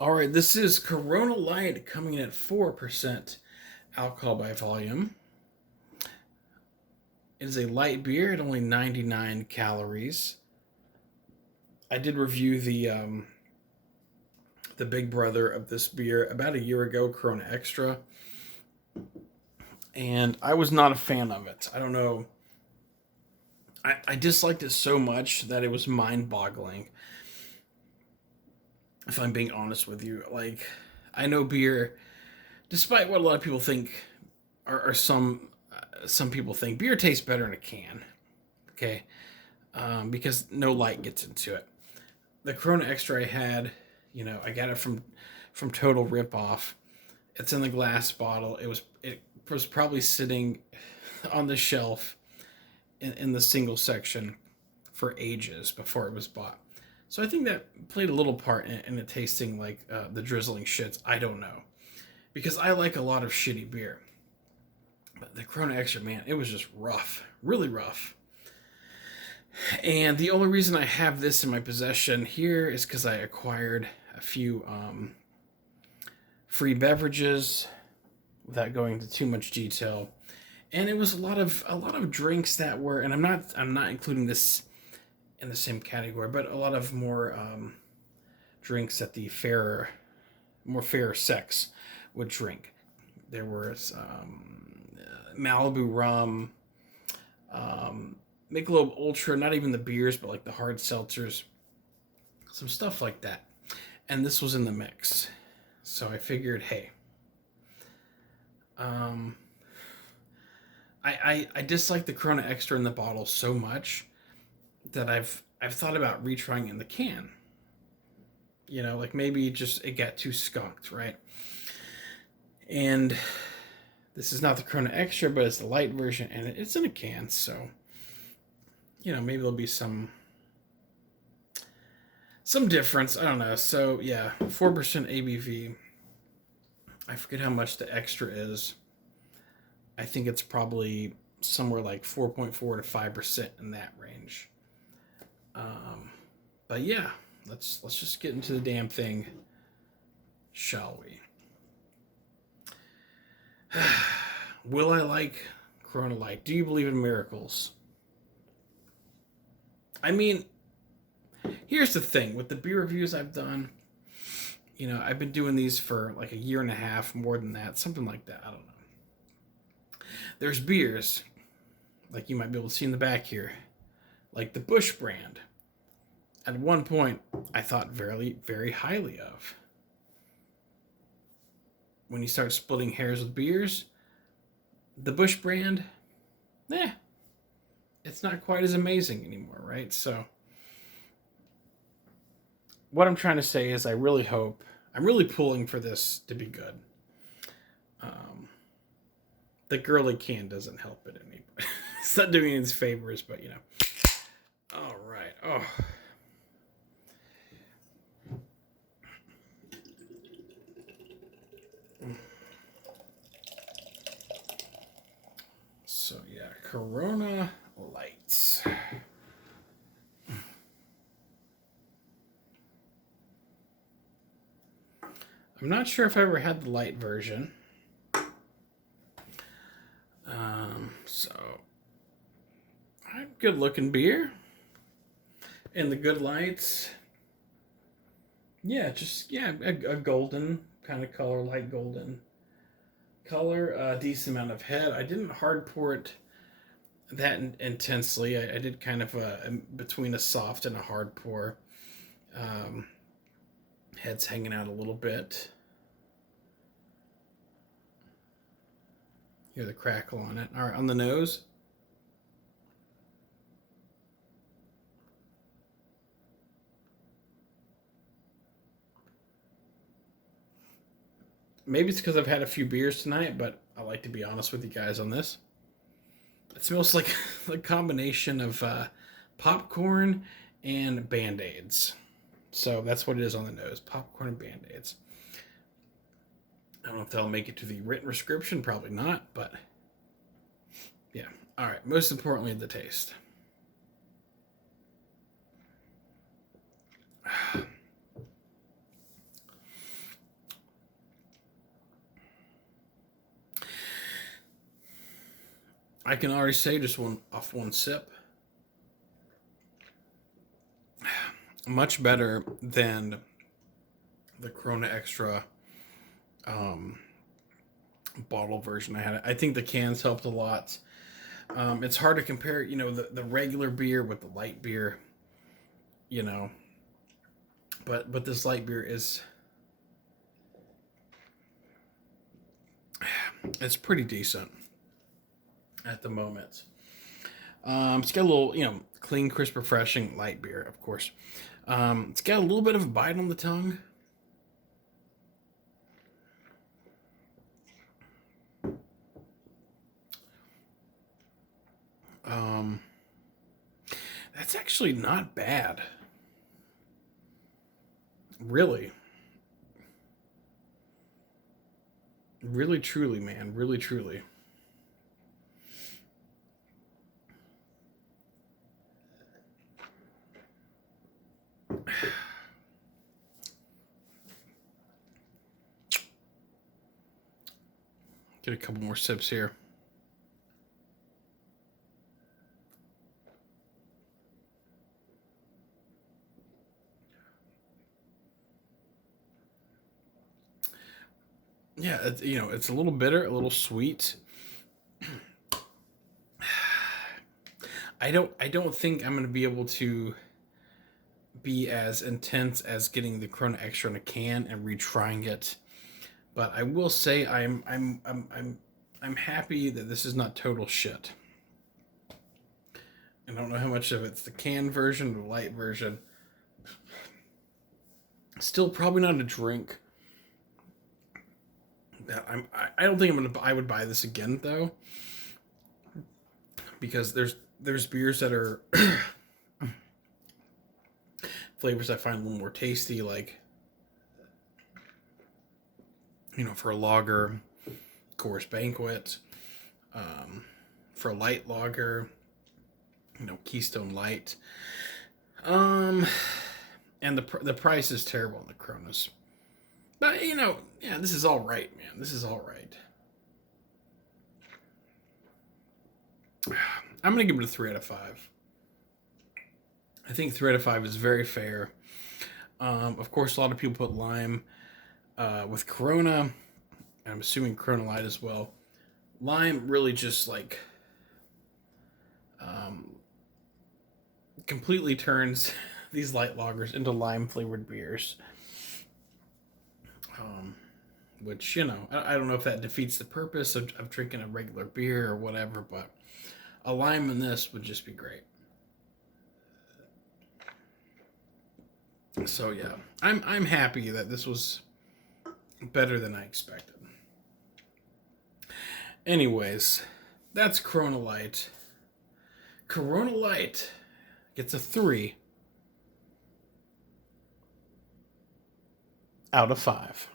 All right, this is Corona Light coming in at 4% alcohol by volume. It is a light beer at only 99 calories. I did review the big brother of this beer about a year ago, Corona Extra, and I was not a fan of it. I don't know. I disliked it so much that it was mind boggling, if I'm being honest with you. Like, I know beer, despite what a lot of people think, or some people think, beer tastes better in a can. Okay, because no light gets into it. The Corona Extra I had, I got it from Total Ripoff. It's in the glass bottle. It was probably sitting on the shelf in the single section for ages before it was bought. So I think that played a little part in it tasting like the drizzling shits. I don't know, because I like a lot of shitty beer, but the Corona Extra, man, it was just rough, really rough. And the only reason I have this in my possession here is because I acquired a few free beverages without going into too much detail. And it was a lot of drinks that were, and I'm not including this in the same category, but a lot of more drinks that the more fairer sex would drink. There was Malibu rum, um, Michelob Ultra, not even the beers, but like the hard seltzers, some stuff like that. And this was in the mix. So I figured, hey, um, I dislike the Corona Extra in the bottle so much that I've thought about retrying in the can. Like maybe just it got too skunked, right? And this is not the Corona Extra, but it's the light version, and it's in a can, so maybe there'll be some difference. I don't know. So yeah, 4% ABV. I forget how much the extra is. I think it's probably somewhere like 4.4 to 5% in that range. Um, but yeah, let's just get into the damn thing, shall we? Will I like Corona Light? Do you believe in miracles? I mean, here's the thing with the beer reviews I've done. I've been doing these for like a year and a half, more than that, something like that. I don't know. There's beers, like you might be able to see in the back here, like the Bush brand. At one point, I thought very, very highly of. When you start splitting hairs with beers, the Bush brand, eh, it's not quite as amazing anymore, right? So, what I'm trying to say is, I'm really pulling for this to be good. Um, the girly can doesn't help it any. It's not doing it its favors, but All right. Oh. So yeah, Corona Lights. I'm not sure if I ever had the light version. So good looking beer and the good lights. Yeah, just a golden kind of color, light golden color. A decent amount of head. I didn't hard pour it that intensely. I did kind of between a soft and a hard pour. Um, Head's hanging out a little bit. Hear the crackle on it. All right, on the nose. Maybe it's because I've had a few beers tonight, but I like to be honest with you guys on this. It smells like a combination of popcorn and band aids. So that's what it is on the nose, popcorn and band aids. I don't know if that'll make it to the written description, probably not, but yeah. All right, most importantly, the taste. I can already say just one sip, much better than the Corona Extra um, bottle version I had. I think the cans helped a lot. It's hard to compare, the regular beer with the light beer, you know. But this light beer is, it's pretty decent at the moment. It's got a little, clean, crisp, refreshing light beer, of course. It's got a little bit of a bite on the tongue. That's actually not bad. Really. Really, truly, man. Really, truly. Get a couple more sips here. Yeah, it's a little bitter, a little sweet. I don't think I'm gonna be able to be as intense as getting the Corona Extra in a can and retrying it. But I will say I'm happy that this is not total shit. I don't know how much of it's the can version or the light version. Still probably not a drink that I don't think I would buy this again though, because there's beers that are flavors I find a little more tasty, like for a lager, Coors Banquet, for a light lager, Keystone Light, and the price is terrible on the Coronas. But yeah, this is all right, man. This is all right. I'm gonna give it a 3 out of 5. I think 3 out of 5 is very fair. Of course, a lot of people put lime with Corona. I'm assuming Corona Light as well. Lime really just like completely turns these light lagers into lime flavored beers. Which I don't know if that defeats the purpose of drinking a regular beer or whatever, but a lime in this would just be great. So yeah, I'm happy that this was better than I expected. Anyways, that's Corona Light. Corona Light gets a 3 out of 5.